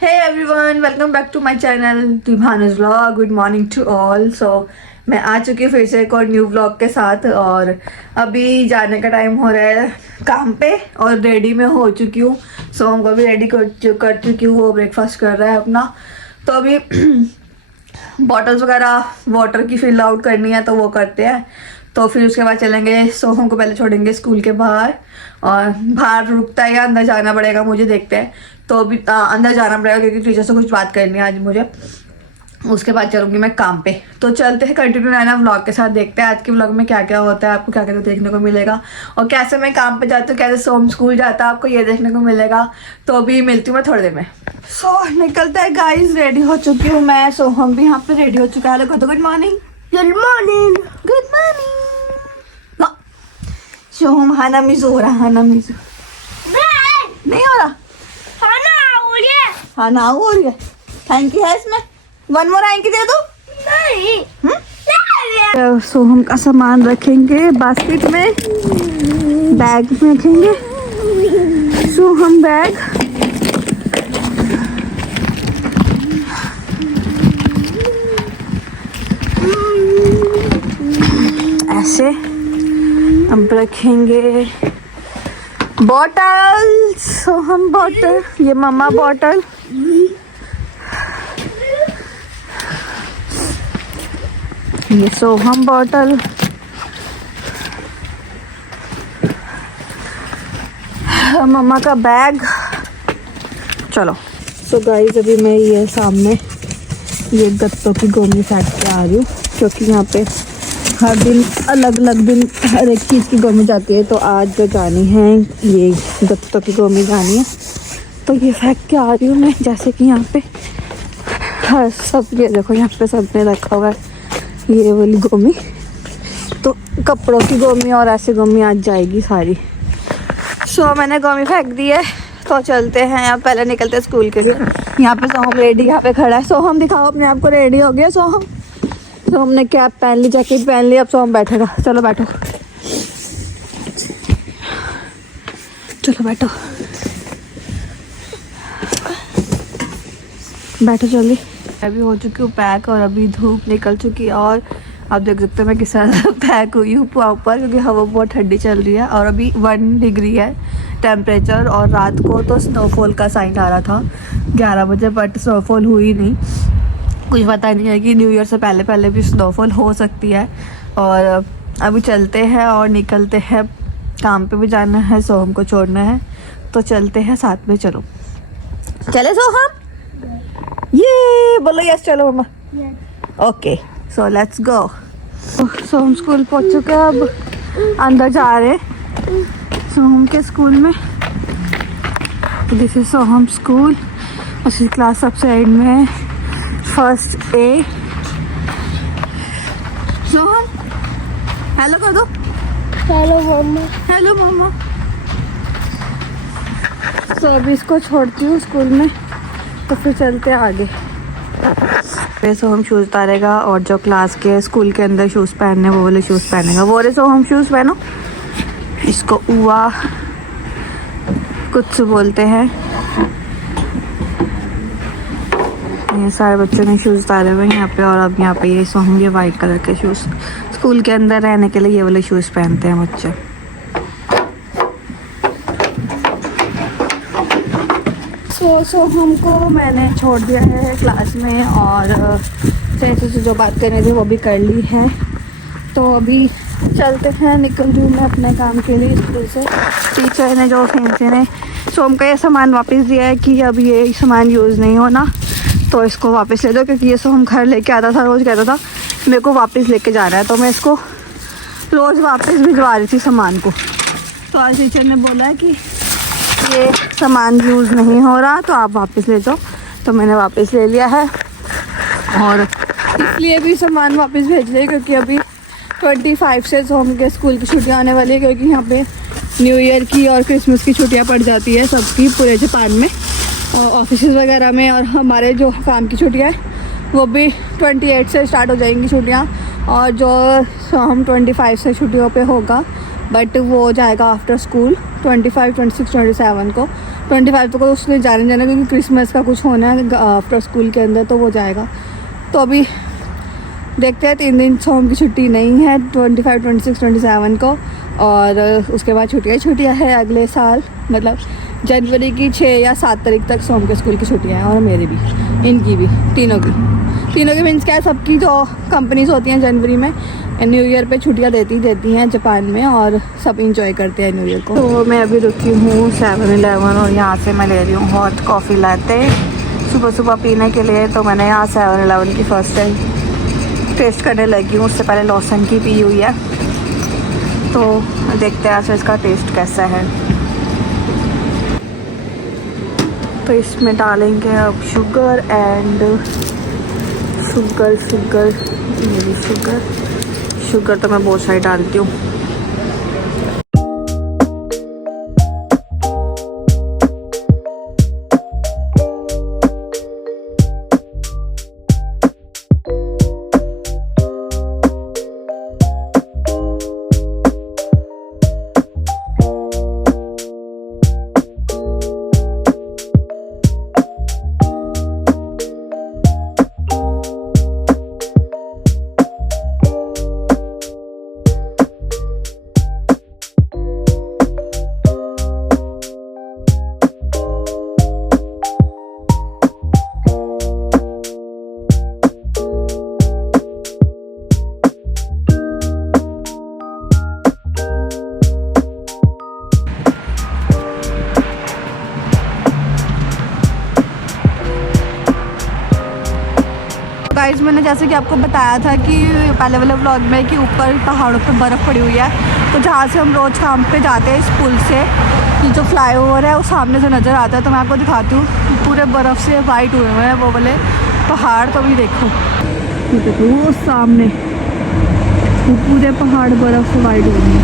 Hey everyone, welcome back to my channel Tibhanu's vlog. Good morning to all. So मैं आ चुकी हूँ फिर से एक और न्यू व्लॉग के साथ और अभी जाने का टाइम हो रहा है काम पे और रेडी में हो चुकी हूँ. सो हमको अभी रेडी कर चुकी हूँ. वो ब्रेकफास्ट कर रहा है अपना. तो अभी बॉटल्स वगैरह वाटर की फिल आउट करनी है तो वो करते हैं. तो फिर उसके बाद चलेंगे. सोहम को पहले छोड़ेंगे स्कूल के बाहर और बाहर रुकता है या अंदर जाना पड़ेगा मुझे, देखते हैं. तो अभी अंदर जाना पड़ेगा क्योंकि टीचर से कुछ बात करनी है आज मुझे. उसके बाद चलूँगी मैं काम पे. तो चलते हैं, कंटिन्यू रहना व्लॉग के साथ. देखते हैं आज के व्लॉग में क्या क्या होता है, आपको क्या क्या देखने को मिलेगा और कैसे मैं काम पे जाती हूँ, कैसे सोहम स्कूल जाता है, आपको ये देखने को मिलेगा. तो अभी मिलती हूँ मैं थोड़ी देर में. सो निकलता है गाइज. रेडी हो चुकी हूँ मैं. सोहम भी यहाँ पे रेडी हो चुका है. Good morning. Good morning. Good morning. Soham हाना मिजो हो रहा. हाना मिजो नहीं हो रहा. हाँ ना हो रही है. थैंक यू है इसमें. वन मोर हैंकी दे दो. नहीं. सोहम का सामान रखेंगे बास्केट में, बैग में रखेंगे. सोहम बैग ऐसे. अब रखेंगे बॉटल. सोहम बॉटल, ये मम्मा बॉटल, ये सोहम बॉटल, मम्मा का बैग. चलो. सो गाइस अभी मैं ये सामने ये गत्तों की गोमी फेंक के आ रही हूँ क्योंकि यहाँ पे हर दिन अलग अलग दिन हर एक चीज़ की गोमी जाती है. तो आज जो जानी है ये गत्तों की गोमी जानी है तो ये फेंक के आ रही हूँ मैं. जैसे कि यहाँ पे हर सब, ये देखो यहाँ पे सब ने रखा हुआ है ये वाली गोमी. तो कपड़ों की गोमी और ऐसे गोमी आज जाएगी सारी. सो मैंने गोमी फेंक दी है. तो चलते हैं. अब पहले निकलते हैं स्कूल के लिए. यहाँ पे सोहम रेडी यहाँ पे खड़ा है. सोहम दिखाओ अपने आप को. रेडी हो गया सोहम. तो हमने कैप पहन ली, जैकेट पहन ली. अब सोहम बैठेगा. चलो बैठो, चलो बैठो, बैठो जल्दी. अभी हो चुकी हूँ पैक और अभी धूप निकल चुकी है और आप देख सकते हैं मैं किस तरह से पैक हुई हूँ ऊपर क्योंकि हवा बहुत ठंडी चल रही है और अभी 1 डिग्री है टेम्परेचर. और रात को तो स्नोफॉल का साइन आ रहा था 11 बजे, बट स्नोफॉल हुई नहीं. कुछ पता नहीं है कि न्यू ईयर से पहले पहले भी स्नोफॉल हो सकती है. और अभी चलते हैं और निकलते हैं. काम पे भी जाना है, सोहम को छोड़ना है. तो चलते हैं साथ में. चलो चले सोहम. ये बोलो यस. चलो मम्मा. Okay so let's go. Soham school पहुंच चुके हैं. अब अंदर जा रहे हैं सोहम के स्कूल में. This is Soham school. उसकी क्लास सब साइड में है. First A. सोहम हेलो कर दो. हेलो मम्मा. हेलो मम्मा. तो अभी इसको छोड़ती हूँ स्कूल में तो फिर चलते आगे. फिर सोहम शूज़ उतारेगा और जो क्लास के स्कूल के अंदर शूज़ पहनने वो वाले शूज़ पहनेगा. वो वाले सोहम शूज़ पहनो. इसको उआ कुछ बोलते हैं. ये सारे बच्चों ने शूज़ उतारे हुए हैं यहाँ पे. और अब यहाँ पे ये सोहम ये वाइट कलर के शूज़. स्कूल के अंदर रहने के लिए ये वाले शूज़ पहनते हैं बच्चे. सो हमको मैंने छोड़ दिया है क्लास में और फ्रेंड्स से जो बात करनी थी वो भी कर ली है. तो अभी चलते हैं. निकल रही हूँ मैं अपने काम के लिए स्कूल से. टीचर ने जो फ्रेंड्स ने सोहम का ये सामान वापस दिया है कि अब ये सामान यूज़ नहीं होना तो इसको वापस ले दो क्योंकि ये सोहम घर लेके आता था. रोज़ कहता था मेरे को वापस लेके जाना है. तो मैं इसको रोज़ वापस भिजवा रही थी सामान को. तो आज टीचर ने बोला है कि ये सामान यूज़ नहीं हो रहा तो आप वापस ले जाओ. तो मैंने वापस ले लिया है और इसलिए भी सामान वापस भेज रही क्योंकि अभी 25 से सोहम के स्कूल की छुट्टियां आने वाली है क्योंकि यहाँ पे न्यू ईयर की और क्रिसमस की छुट्टियां पड़ जाती है सबकी पूरे जापान में. ऑफिस वगैरह में. और हमारे जो काम की छुट्टियाँ हैं वो भी 28 से स्टार्ट हो जाएंगी छुट्टियाँ. और जो हम 25 से छुट्टियों पे होगा बट वो जाएगा आफ्टर स्कूल 25, 26, 27 को. 25 को उसने जाना क्योंकि क्रिसमस का कुछ होना है आफ्टर स्कूल के अंदर, तो वो जाएगा। तो अभी देखते हैं, 3 दिन सोम की छुट्टी नहीं है 25, 26, 27 को, और उसके बाद छुट्टियाँ है अगले साल, मतलब जनवरी की 6 या 7 तारीख तक सोम के स्कूल की छुट्टियाँ हैं, और मेरी भी, इनकी भी, तीनों की मीन्स क्या है, सबकी जो कंपनीज होती हैं जनवरी में न्यू ईयर पे छुट्टियाँ देती हैं जापान में, और सब इंजॉय करते हैं न्यू ईयर को। तो मैं अभी रुकी हूँ 7-Eleven, और यहाँ से मैं ले रही हूँ हॉट कॉफ़ी लाते सुबह सुबह पीने के लिए। तो मैंने यहाँ 7-Eleven की फ़र्स्ट टाइम टेस्ट करने लगी हूँ, उससे पहले लॉसन की पी हुई है। तो देखते हैं आज इसका टेस्ट कैसा है। तो इसमें डालेंगे अब शुगर एंड शुगर तो मैं बहुत सारी डालती हूँ। गाइस मैंने जैसे कि आपको बताया था कि पहले वाले व्लॉग में कि ऊपर पहाड़ों पे बर्फ़ पड़ी हुई है, तो जहाँ से हम रोज़ काम पे जाते हैं इस पुल से, ये जो फ्लाईओवर है वो सामने से नज़र आता है। तो मैं आपको दिखाती हूँ, पूरे बर्फ़ से वाइट हुए हुए हैं वो वाले पहाड़। तो भी देखो वो सामने वो पूरे पहाड़ बर्फ़ से वाइट हुए हैं,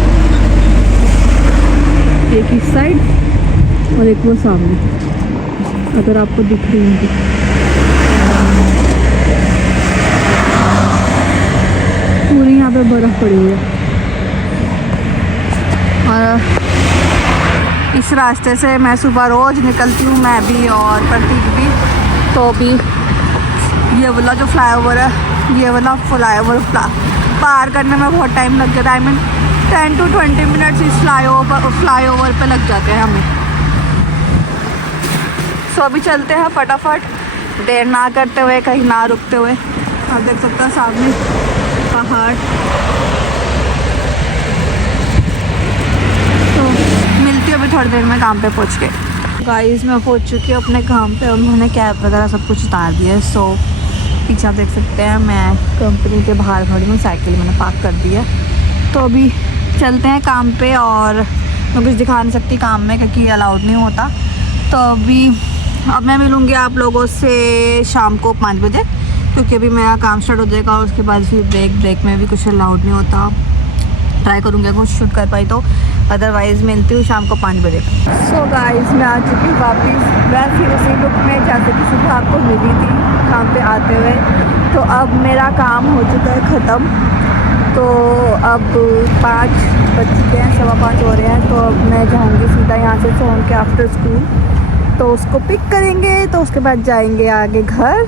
एक इस साइड और एक वो सामने, अगर आपको दिख रही है। पूरी यहाँ पे बर्फ़ पड़ी हुई है, और इस रास्ते से मैं सुबह रोज़ निकलती हूँ, मैं भी और प्रतीक भी। तो भी ये वाला जो फ्लाईओवर है, ये वाला फ्लाईओवर पार करने में बहुत टाइम लग जाता है। आई मीन 10 to 20 मिनट्स इस फ्लाईओवर पे लग जाते हैं हमें। सो अभी चलते हैं फटाफट, देर ना करते हुए, कहीं ना रुकते हुए। आप देख सकते हैं सामने पहाड़। तो मिलती हूँ अभी थोड़ी देर में काम पे पहुँच के। गाइस मैं पहुँच चुकी हूँ अपने काम पे, और मैंने कैब वगैरह सब कुछ उतार दिया है। सो पीछे आप देख सकते हैं मैं कंपनी के बाहर खड़ी हूँ, साइकिल मैंने पार्क कर दी है। तो अभी चलते हैं काम पे, और मैं कुछ दिखा नहीं सकती काम में क्योंकि अलाउड नहीं होता। तो अब मैं मिलूँगी आप लोगों से शाम को 5 बजे, क्योंकि अभी मेरा काम स्टार्ट हो जाएगा, और उसके बाद फिर ब्रेक में भी कुछ अलाउड नहीं होता। ट्राई करूँगी कुछ शूट कर पाई तो, अदरवाइज़ मिलती हूँ शाम को 5 बजे। सो गाइस मैं आ चुकी हूँ वापस, वैसे उसी लुक में जैसे कि सुबह आपको मिली थी काम पे आते हुए। तो अब मेरा काम हो चुका है ख़त्म। तो अब 5 बज चुके हैं, 5:15 हो रहे हैं। तो अब मैं जाऊँगी सीधा यहाँ से सोम के आफ्टर स्कूल, तो उसको पिक करेंगे, तो उसके बाद जाएंगे आगे घर।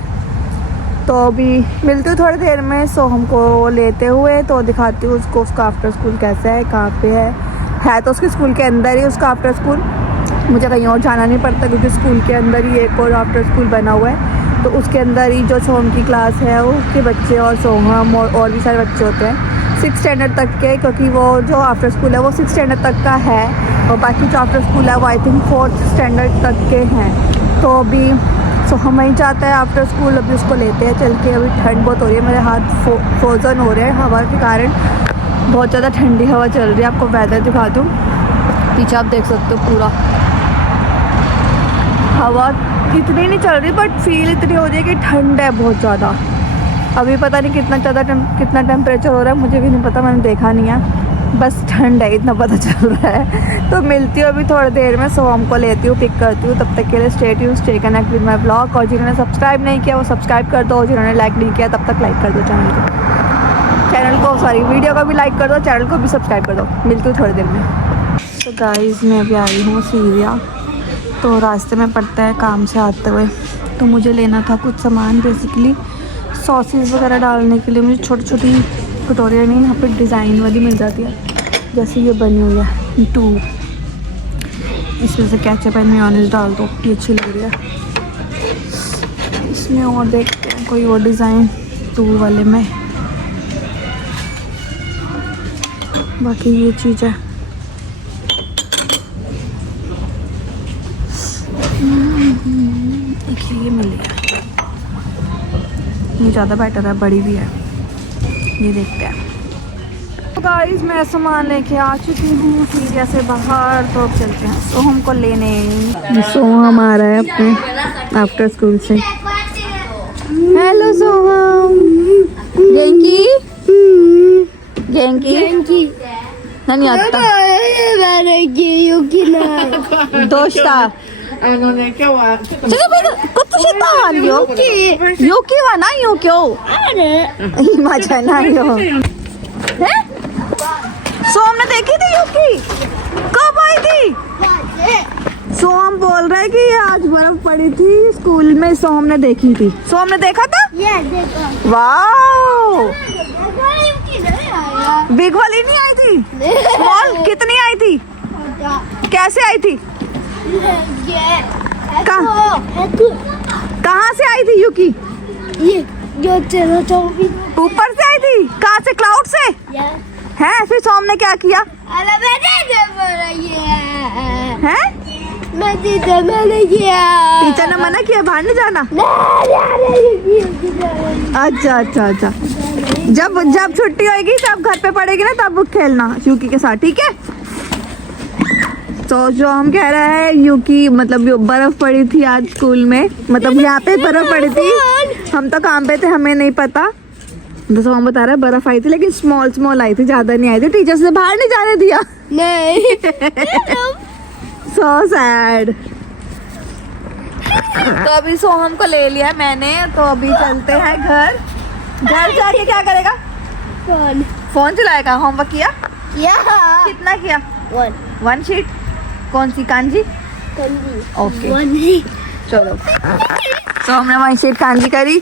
तो अभी मिलती हूँ थोड़ी देर में सो हमको लेते हुए, तो दिखाती हूँ उसको उसका आफ्टर स्कूल कैसा है, कहाँ पे है तो उसके स्कूल के अंदर ही उसका आफ्टर स्कूल। मुझे कहीं और जाना नहीं पड़ता क्योंकि स्कूल के अंदर ही एक और आफ्टर स्कूल बना हुआ है। तो उसके अंदर ही जो सोम की क्लास है उसके बच्चे और सोहम और भी सारे बच्चे होते हैं 6 स्टैंडर्ड तक के, क्योंकि वो जो आफ्टर स्कूल है वो 6 स्टैंडर्ड तक का है, और बाकी जो आफ्टर स्कूल है वो आई थिंक 4th स्टैंडर्ड तक के हैं। तो अभी हम वहीं जाते हैं आफ्टर स्कूल, अभी उसको लेते हैं चल के। अभी ठंड बहुत हो रही है, मेरे हाथ फ्रोज़न हो रहे हैं हवा के कारण, बहुत ज़्यादा ठंडी हवा चल रही है। आपको वेदर दिखा दूँ, पीछे आप देख सकते हो पूरा हवा इतनी नहीं चल रही, बट फील इतनी हो रही है कि ठंड है बहुत ज़्यादा। अभी पता नहीं कितना टेम्परेचर हो रहा है, मुझे भी नहीं पता, मैंने देखा नहीं है, बस ठंड है इतना पता चल रहा है। तो मिलती हूँ अभी थोड़ी देर में, सो हमको लेती हूँ, पिक करती हूँ। तब तक के लिए stay connect with my blog. और जिन्होंने सब्सक्राइब नहीं किया वो सब्सक्राइब कर दो, जिन्होंने लाइक नहीं किया तब तक लाइक कर दो वीडियो को भी लाइक कर दो, चैनल को भी सब्सक्राइब कर दो। मिलती हूँ थोड़ी देर में। तो गाइज़ मैं अभी आई हूँ सीरिया, तो रास्ते में पड़ता है काम से आते हुए। तो मुझे लेना था कुछ सामान, बेसिकली सॉसेस वगैरह डालने के लिए। मुझे छोटी छोटी कटोरियाँ नहीं, यहाँ पे डिज़ाइन वाली मिल जाती है, जैसे ये बनी हुई है 2, इसमें से केचप एंड मेयोनेज़ डाल दो, ये अच्छी लग रही है। इसमें और देखते हैं कोई और डिज़ाइन 2 वाले में। बाकी ये चीज़ है। देखिए ये मिल गया, ये ज़्यादा बेटर है, बड़ी भी है। ये देखते हैं। तो गाइस मैं सामान लेके आ चुकी हूँ सीरिया से बाहर, तो अब चलते हैं सोहम को लेने। सोहम आ रहा है अपने आफ्टर स्कूल से। हेलो सोहम। जेंकी जेंकी नहीं आता दोस्ता युकी वा ना युक्यो मजा ना यो है। सोम ने देखी थी युकी, कब आई थी? सोम बोल रहा है कि आज बर्फ पड़ी थी स्कूल में, सोम ने देखी थी। सोम ने देखा था? वाओ, बिग वाली नहीं आई थी? स्मॉल कितनी आई थी? कैसे आई थी? कहाँ से आई थी युकी? ये जो चलो तो ऊपर से आई थी। कहाँ से? क्लाउड से है। फिर सोम ने क्या किया? है टीचर ने मना किया बाहर नहीं जाना? अच्छा अच्छा अच्छा, जब जब छुट्टी होगी तब घर पे पड़ेगी ना, तब खेलना युकी के साथ, ठीक है? तो जो हम कह रहा है युकी, मतलब बर्फ पड़ी थी आज स्कूल में, मतलब यहाँ पे बर्फ पड़ी थी। हम तो काम पे थे, हमें नहीं पता। तो हम बता रहे हैं बर्फ आई थी, लेकिन स्मॉल स्मॉल आई थी, ज्यादा नहीं आई थी। टीचर्स ने बाहर नहीं जाने दिया। नहीं सो सैड। तो अभी सोहम को ले लिया मैंने, तो अभी चलते हैं घर। घर जाके क्या करेगा? फोन चलाएगा। होमवर्क किया? कितना किया? 1 शीट। कौन सी? कांजी। ओके चलो, तो हमने 1 शीट कांजी करी।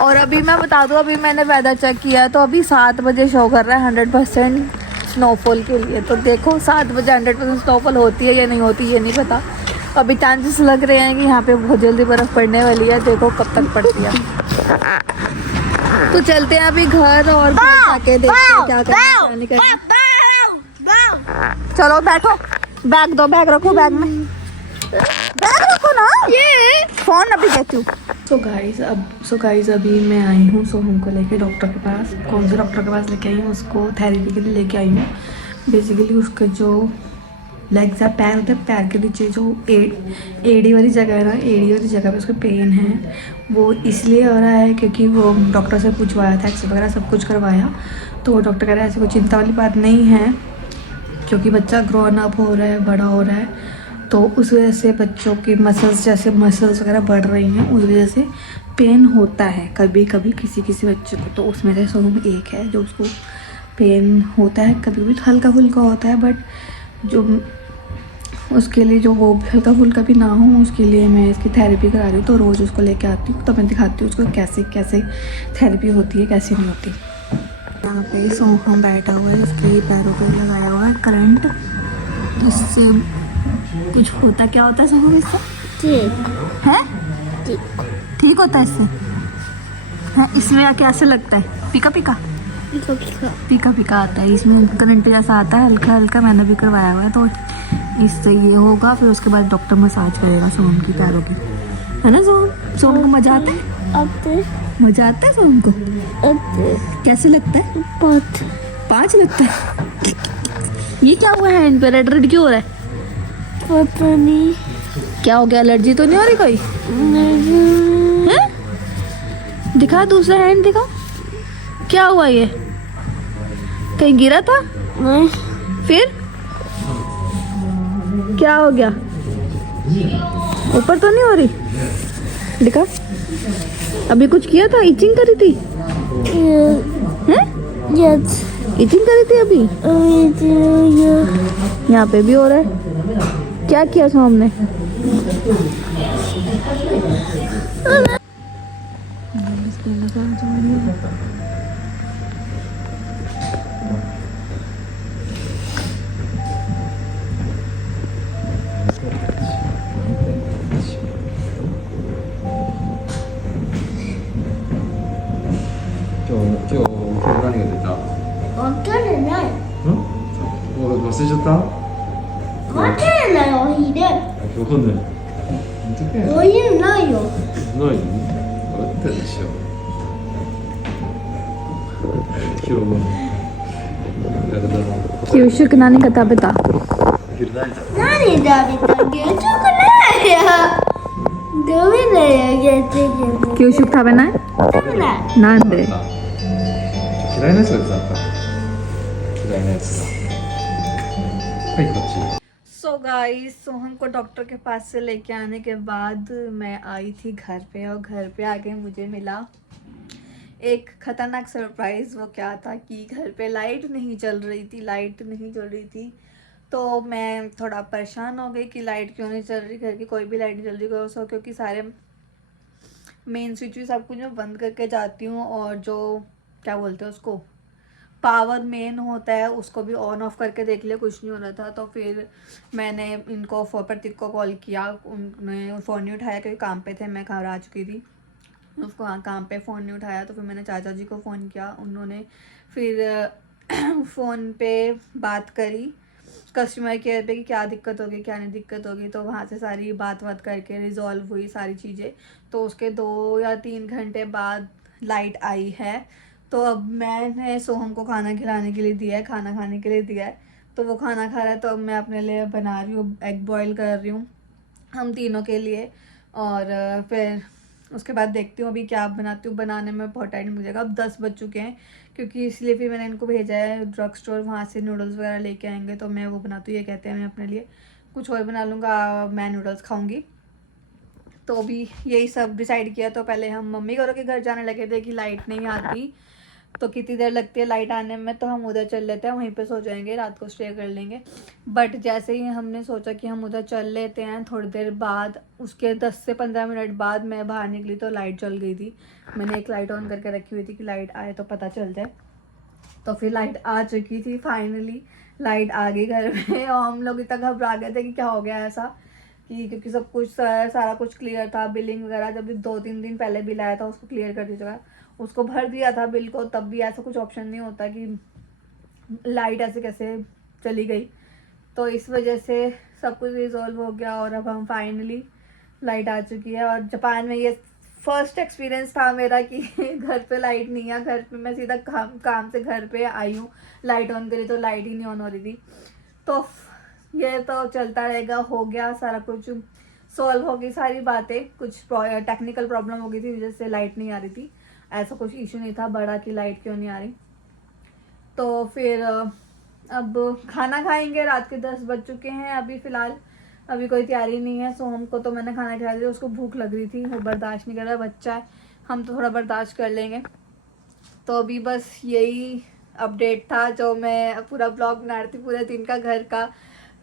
और अभी मैं बता दूं, अभी मैंने वेदर चेक किया तो अभी 7 बजे शो कर रहा है 100% स्नोफॉल के लिए। तो देखो 7 बजे 100% स्नोफॉल होती है या नहीं होती, ये नहीं पता। अभी चांसेस लग रहे हैं कि यहाँ पे बहुत जल्दी बर्फ़ पड़ने वाली है। देखो कब तक पड़ती है। तो चलते हैं अभी घर, और घर जाके देखते हैं क्या करना क्या नहीं करना। चलो बैठो, बैग दो, बैग रखो, बैग में बैग रखो ना, ये फोन अभी देती हूँ। सो गाइस अभी मैं आई हूँ सोहम को लेके डॉक्टर के पास। कौन से डॉक्टर के पास लेके आई हूँ? उसको थेरेपी के लिए लेके आई हूँ। बेसिकली उसके जो लेग्स है, पैर होते हैं, पैर के नीचे जो एड़ी वाली जगह है ना, एड़ी वाली जगह पे उसको पेन है। वो इसलिए हो रहा है क्योंकि वो डॉक्टर से पूछवाया था, एक्सरे वगैरह सब कुछ करवाया। तो वो डॉक्टर कह रहा है ऐसी कोई चिंता वाली बात नहीं है, क्योंकि बच्चा ग्रोन अप हो रहा है, बड़ा हो रहा है, तो उस वजह से बच्चों की मसल्स, जैसे मसल्स वगैरह बढ़ रही हैं, उस वजह से पेन होता है कभी कभी किसी किसी बच्चे को। तो उसमें से सोहम एक है जो उसको पेन होता है, कभी कभी हल्का फुल्का होता है, बट जो उसके लिए जो वो हल्का फुल्का भी ना हो, उसके लिए मैं इसकी थेरेपी करा रही हूँ। तो रोज़ उसको लेके आती हूँ, तो मैं दिखाती हूँ उसको कैसे कैसे थेरेपी होती है, कैसे नहीं होती। यहाँ पे सोहम बैठा हुआ है, उसके पैरों पे लगाया हुआ है करंट, इससे कुछ होता क्या होता है सोहम? इससे ठीक है, ठीक होता है इससे है। इसमें कैसे लगता है? पीका पीका पीका पीका आता है, इसमें करंट जैसा आता है हल्का हल्का। मैंने भी करवाया हुआ है, तो इससे ये होगा। फिर उसके बाद डॉक्टर मसाज करेगा सोहम की पैरों की, है ना? सोहम को मजा आता है? मजा आता है सोहम को? कैसे लगता है? 5 लगता है। ये क्या हुआ है हैंड पे? रेड रेड क्यों हो रहा है? पता नहीं क्या हो गया। एलर्जी तो नहीं हो रही कोई? नहीं। दिखा दूसरा हैंड, दिखा क्या हुआ। ये कहीं गिरा था? नहीं। फिर क्या हो गया? ऊपर तो नहीं हो रही? दिखा। अभी कुछ किया था? इचिंग करी थी? इचिंग करी थी अभी? यहाँ पे भी हो रहा है। क्या किया था हमने?今日お昼何が出た？わかんないもう忘れちゃった？わかんないお昼今日ね。本当かよ。お昼ないよないの？あったでしょ。今日も。だから。 क्यूशु के नानी कथा बता। お昼何食べた？何食べた月食ないよダメだよ月食 क्यूशु था बना 食べない नान दे। 嫌いなやつが出たか。嫌いなやつが。はいこっち。सो गाइस सोहम को डॉक्टर के पास से लेके आने के बाद मैं आई थी घर पे और घर पे आके मुझे मिला एक खतरनाक सरप्राइज़। वो क्या था कि घर पे लाइट नहीं चल रही थी। तो मैं थोड़ा परेशान हो गई कि लाइट क्यों नहीं चल रही, घर की कोई भी लाइट नहीं चल रही कोई, क्योंकि सारे मेन स्विच भी सब कुछ मैं बंद करके जाती हूँ और जो क्या बोलते हैं उसको पावर मेन होता है उसको भी ऑन ऑफ करके देख लिया, कुछ नहीं हो रहा था। तो फिर मैंने इनको प्रतीक को कॉल किया, उन्होंने फ़ोन नहीं उठाया क्योंकि काम पे थे, मैं घर आ चुकी थी। उसको काम पे फ़ोन नहीं उठाया तो फिर मैंने चाचा जी को फ़ोन किया, उन्होंने फिर फ़ोन पे बात करी कस्टमर केयर पे कि क्या दिक्कत होगी क्या नहीं दिक्कत होगी। तो वहाँ से सारी बात करके रिजॉल्व हुई सारी चीज़ें। तो उसके 2 या 3 घंटे बाद लाइट आई है। तो अब मैंने सोहम को खाना खिलाने के लिए दिया है, खाना खाने के लिए दिया है, तो वो खाना खा रहा है। तो अब मैं अपने लिए बना रही हूँ, एग बॉयल कर रही हूँ हम तीनों के लिए। और फिर उसके बाद देखती हूँ अभी क्या बनाती हूँ, बनाने में बहुत टाइम मुझे अब 10 बज चुके हैं, क्योंकि इसलिए फिर मैंने इनको भेजा है ड्रग स्टोर, वहाँ से नूडल्स वगैरह लेके आएंगे तो मैं वो बनाती हूँ। ये कहते हैं मैं अपने लिए कुछ और बना लूँगा, मैं नूडल्स खाऊँगी। तो अभी यही सब डिसाइड किया। तो पहले हम मम्मी घरों के घर जाने लगे थे कि लाइट नहीं आती तो कितनी देर लगती है लाइट आने में, तो हम उधर चल लेते हैं, वहीं पे सो जाएंगे, रात को स्टे कर लेंगे। बट जैसे ही हमने सोचा कि हम उधर चल लेते हैं, थोड़ी देर बाद उसके 10 से 15 मिनट बाद मैं बाहर निकली तो लाइट चल गई थी। मैंने एक लाइट ऑन करके रखी हुई थी कि लाइट आए तो पता चल जाए। तो फिर लाइट आ चुकी थी, फाइनली लाइट आ गई घर में। और हम लोग इतना घबरा गए थे कि क्या हो गया ऐसा, कि क्योंकि सब कुछ सारा कुछ क्लियर था, बिलिंग वगैरह जब 2-3 दिन पहले बिल आया था उसको क्लियर कर दीजिएगा, उसको भर दिया था बिल को, तब भी ऐसा कुछ ऑप्शन नहीं होता कि लाइट ऐसे कैसे चली गई। तो इस वजह से सब कुछ रिजॉल्व हो गया और अब हम फाइनली लाइट आ चुकी है। और जापान में ये फर्स्ट एक्सपीरियंस था मेरा कि घर पे लाइट नहीं है। घर पे मैं सीधा काम से घर पे आई हूँ, लाइट ऑन करी तो लाइट ही नहीं ऑन हो रही थी। तो ये तो चलता रहेगा, हो गया सारा कुछ सॉल्व हो गई सारी बातें। कुछ टेक्निकल प्रॉब्लम हो गई थी वजह से लाइट नहीं आ रही थी, ऐसा कुछ इशू नहीं था बड़ा कि लाइट क्यों नहीं आ रही। तो फिर अब खाना खाएंगे, रात के 10 बज चुके हैं अभी फ़िलहाल, अभी कोई तैयारी नहीं है। सोहम को तो मैंने खाना खिला दिया, उसको भूख लग रही थी, वो बर्दाश्त नहीं कर रहा, बच्चा है, हम तो थोड़ा बर्दाश्त कर लेंगे। तो अभी बस यही अपडेट था जो मैं पूरा ब्लॉग बना रही थी, पूरे दिन का, घर का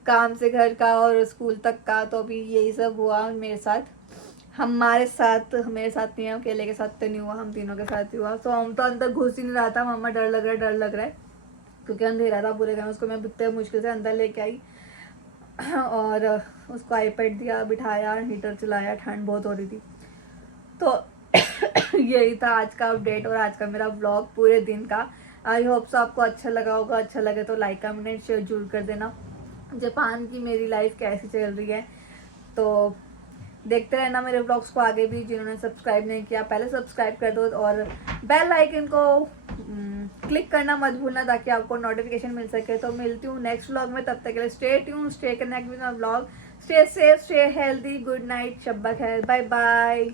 काम से घर का और स्कूल तक का। तो अभी यही सब हुआ मेरे साथ, मेरे साथ नहीं है, अकेले के साथ तो नहीं हुआ, हम तीनों के साथ ही हुआ। तो हम तो अंदर घुस ही नहीं रहा था, मम्मा डर लग रहा है क्योंकि अंधेरा था पूरे घर में। उसको मैं इतने मुश्किल से अंदर लेके आई और उसको आईपैड दिया, बिठाया, हीटर चलाया, ठंड बहुत हो रही थी। तो यही था आज का अपडेट और आज का मेरा ब्लॉग पूरे दिन का। आई होप सो आपको अच्छा लगा होगा, अच्छा लगे तो लाइक कमेंट शेयर जरूर कर देना। जापान की मेरी लाइफ कैसी चल रही है तो देखते रहना मेरे ब्लॉग्स को आगे भी। जिन्होंने सब्सक्राइब नहीं किया पहले सब्सक्राइब कर दो और बेल आइकन को क्लिक करना मत भूलना ताकि आपको नोटिफिकेशन मिल सके। तो मिलती हूँ नेक्स्ट व्लॉग में, तब तक के लिए stay tune, stay connect with my vlog, stay safe, stay healthy, good night, शब्बा खैर, बाय बाय।